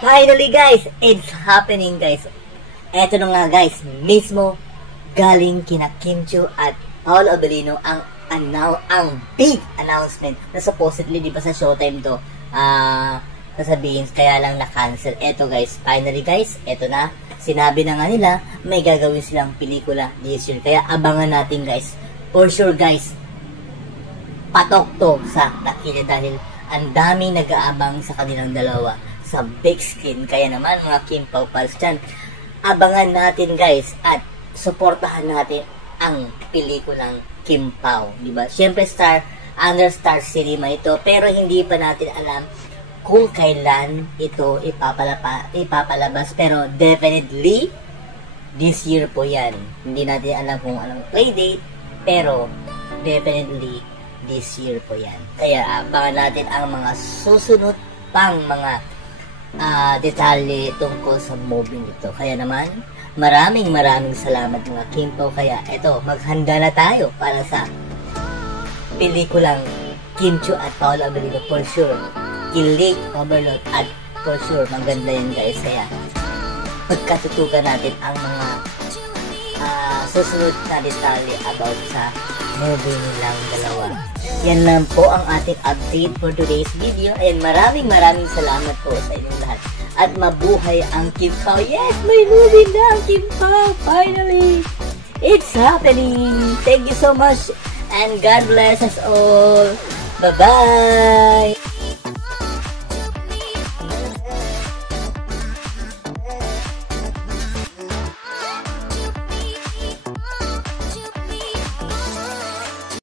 Finally guys, it's happening guys. Eto na nga guys, mismo galing kina Kim Chiu at Paolo Abellino ang big announcement na supposedly di ba sa Showtime to sasabihin kaya lang na-cancel. Eto guys, finally guys, eto na. Sinabi na nga nila may gagawin silang pelikula this year. Kaya abangan natin guys. For sure guys, patok to sa takila dahil ang daming nag-aabang sa kanilang dalawa sa big screen. Kaya naman mga Kim Pao Pals dyan, abangan natin guys at suportahan natin ang pelikulang Kim Pao, di ba? Siyempre under Star Cinema ito, pero hindi pa natin alam kung kailan ito ipapalabas, pero definitely this year po yan. Hindi natin alam kung anong playdate, pero definitely this year po yan. Kaya abangan natin ang mga susunod pang mga detalye tungkol sa movie nito. Kaya naman, maraming salamat mga Kim Pao. Kaya eto, maghanda na tayo para sa pelikulang Kim Chiu at Paolo Abellino. For sure, Kilig, Overload, at for sure, maganda yan guys. Kaya pagkatutukan natin ang mga susunod na detalye about sa movie nilang dalawa. Yan lang po ang ating update for today's video. And maraming salamat po sa inyong lahat. At mabuhay ang Kim Pao. Yes, may movie na ang Kim Pao. Finally, it's happening. Thank you so much. And God bless us all. Bye-bye.